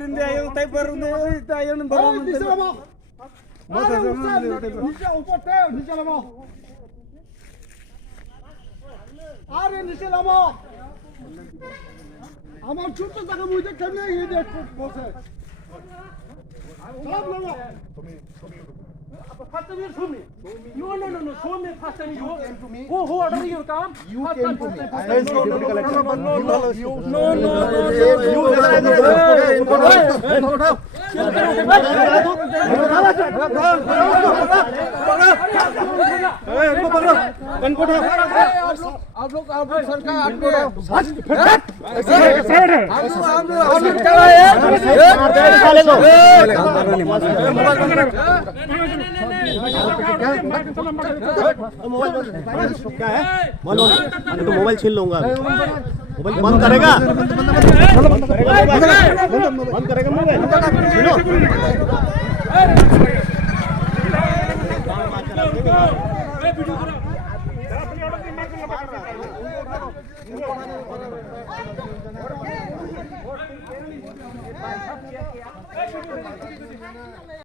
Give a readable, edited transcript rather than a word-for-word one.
Rinde ayo tay barunde tayo ng barunde. Ni sila mo. Ni sila ऊपर tayo ni sila mo. Are ni sila mo. আমার ছোট টাকা বুঝে কেমনে এই দেখ বসে সব লোক First time you show me. No. Show me first time you. Who ordered your car? You came to me. आप लोग सरकार क्या है? मैं तो मोबाइल छीन लूंगा। मोबाइल बंद करेगा? बंद करेगा मोबाइल?